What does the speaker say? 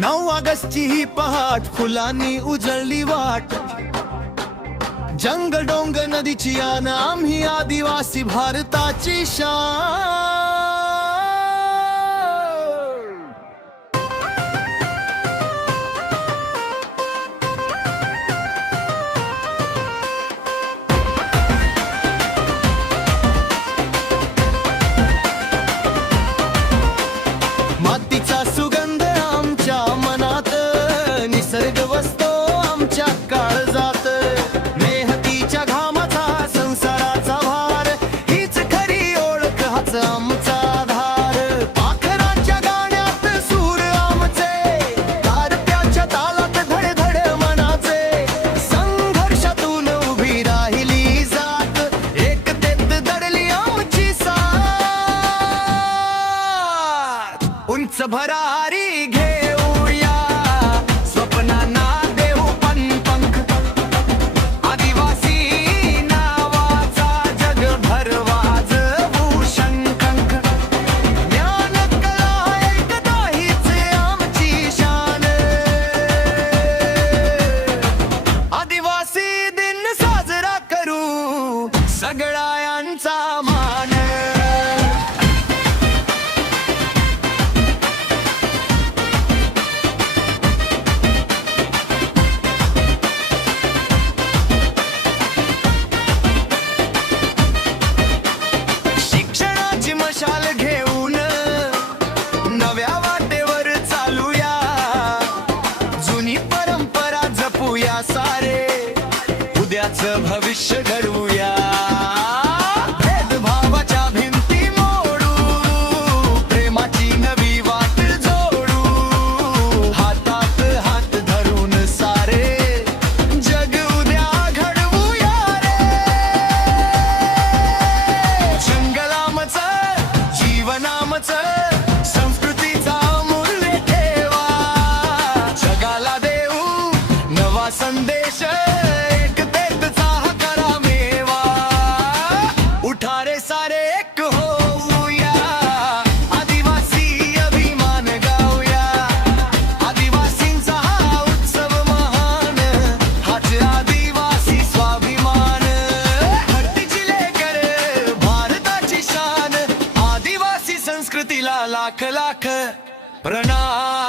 9 ऑगस्टची ही पहाट फुलांनी उजळली वाट, जंगल डोंगर नदीची यान आम्ही आदिवासी भारताची शान. मातीचा सुगंध आमच्या मनात, निसर्ग वसतो आमच्या काळजात, मेहतीच्या घामाचा संसाराचा भार, हीच खरी ओळख हाच आमचा आधार. पाखरांच्या गाण्यात सूर आमचे, तारप्याच्या तालात धडधड मनाचे, संघर्षातून उभी राहिली जात, एकतेत दडली आमची साथ. उंच भरारी घेऊया, स्वप्नांना देऊ पंख, आदिवासी नावाचा जगभर वाजवू शंख. ज्ञान कला एकता हीच आमची शान, आदिवासी दिन साजरा करू सगळ्यांचा मान. शिक्षणाची मशाल घेऊन नव्या वाटेवर चालूया, जुनी परंपरा जपूया सारे, उद्याचं भविष्य घडवूया. भेदभावाच्या भिंती मोडू, प्रेमाची नवी वाट जोडू, हातात हात धरून सारे जग उद्या घडवूया रे. जंगलामचं जीवनामचं संस्कृतीचा मूल्य ठेवा, जगाला देऊ नवा संदेश, एकतेचा हा करा मेवा. उठा रे सारे एक होऊया, आदिवासी अभिमान गाऊया, आदिवासींचा हा उत्सव महान, हाच आदिवासी स्वाभिमान. धरतीची लेकर भारताची शान, आदिवासी संस्कृतीला लाख लाख प्रणाम.